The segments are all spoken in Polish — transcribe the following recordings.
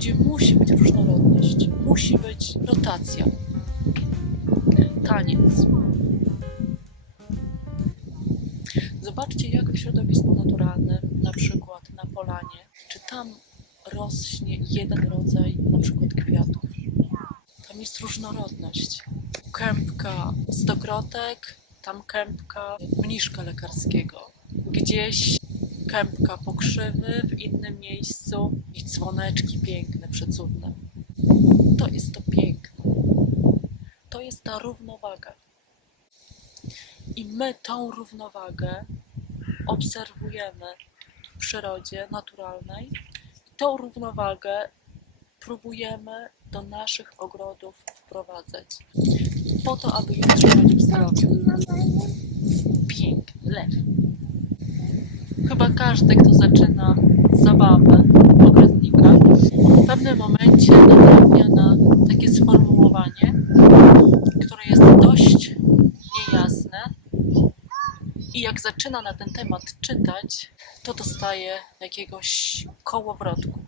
przyrodzie musi być różnorodność, musi być rotacja. Taniec. Zobaczcie, jak w środowisku naturalnym, na przykład na polanie, czy tam rośnie jeden rodzaj na przykład kwiatów. Tam jest różnorodność. Kępka stokrotek, tam kępka mniszka lekarskiego. Gdzieś kępka pokrzywy, w innym miejscu i dzwoneczki piękne, przecudne. To jest to piękne. To jest ta równowaga. I my tą równowagę obserwujemy w przyrodzie naturalnej. Tą równowagę próbujemy do naszych ogrodów wprowadzać. Po to, aby ją trzymać w zdrowiu. Piękny lew. Chyba każdy, kto zaczyna zabawę ogrodnika, w pewnym momencie natrafia na takie sformułowanie, które jest dość niejasne. I jak zaczyna na ten temat czytać, to dostaje jakiegoś kołowrotku.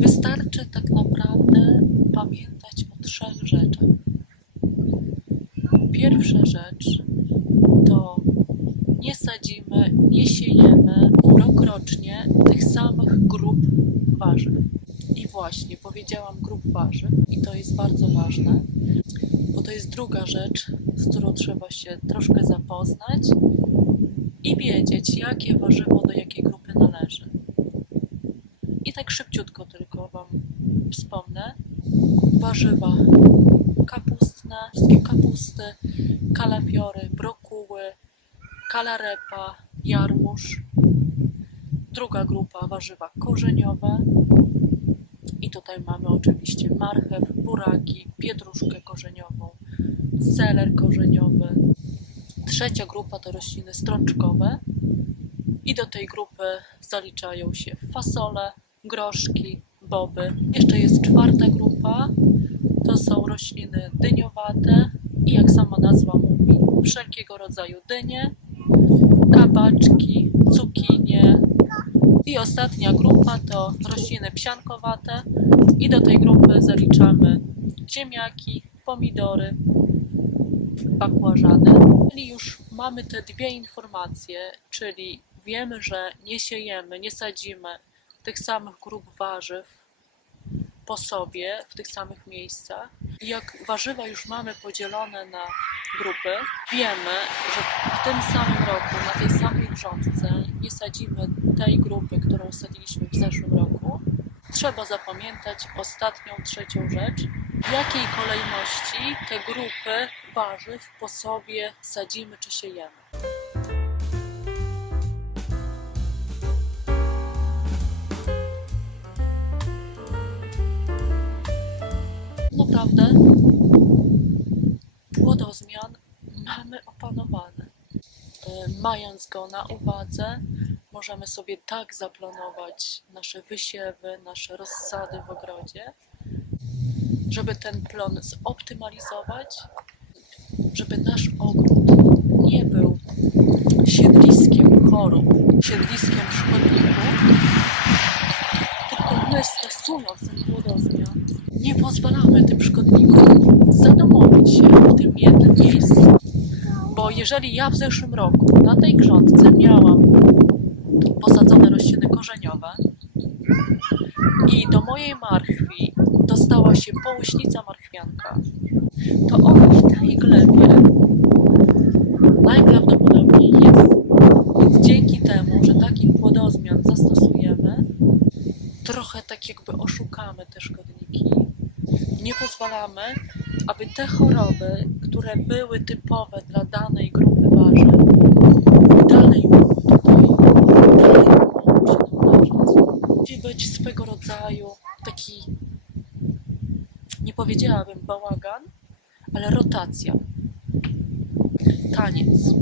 Wystarczy tak naprawdę pamiętać o trzech rzeczach. Pierwsza rzecz to nie sadzimy, nie siejemy rokrocznie tych samych grup warzyw. I właśnie powiedziałam grup warzyw, i to jest bardzo ważne, bo to jest druga rzecz, z którą trzeba się troszkę zapoznać i wiedzieć, jakie warzywo do jakiej grupy należy. I tak szybciutko tylko Wam wspomnę. Warzywa kapustne, wszystkie kapusty, kalafiory, brokuły, kalarepa, jarmuż. Druga grupa warzywa korzeniowe. I tutaj mamy oczywiście marchew, buraki, pietruszkę korzeniową, seler korzeniowy. Trzecia grupa to rośliny strączkowe. I do tej grupy zaliczają się fasole, groszki, boby. Jeszcze jest czwarta grupa. To są rośliny dyniowate i jak sama nazwa mówi, wszelkiego rodzaju dynie, kabaczki, cukinie. I ostatnia grupa to rośliny psiankowate i do tej grupy zaliczamy ziemniaki, pomidory, bakłażany. Czyli już mamy te dwie informacje, czyli wiemy, że nie siejemy, nie sadzimy tych samych grup warzyw po sobie w tych samych miejscach. Jak warzywa już mamy podzielone na grupy, wiemy, że w tym samym roku, na tej samej grządce nie sadzimy tej grupy, którą sadziliśmy w zeszłym roku. Trzeba zapamiętać ostatnią, trzecią rzecz, w jakiej kolejności te grupy warzyw po sobie sadzimy czy siejemy. Naprawdę płodozmian mamy opanowane. E, Mając go na uwadze, możemy sobie tak zaplanować nasze wysiewy, nasze rozsady w ogrodzie, żeby ten plon zoptymalizować, żeby nasz ogród nie był siedliskiem chorób, siedliskiem szkodników, tylko my stosując ten nie pozwalamy tym szkodnikom zadomowić się w tym jednym miejscu. Bo jeżeli ja w zeszłym roku na tej grządce miałam posadzone rośliny korzeniowe i do mojej marchwi dostała się połyśnica marchwianka, to ona w tej glebie najprawdopodobniej jest. Więc dzięki temu, że taki płodozmian zastosujemy, trochę tak jakby oszukamy te szkodniki. Nie pozwalamy, aby te choroby, które były typowe dla danej grupy warzyw, dalej mogły tutaj dalej mogły się namnażać. Musi być swego rodzaju taki, nie powiedziałabym bałagan, ale rotacja. Taniec.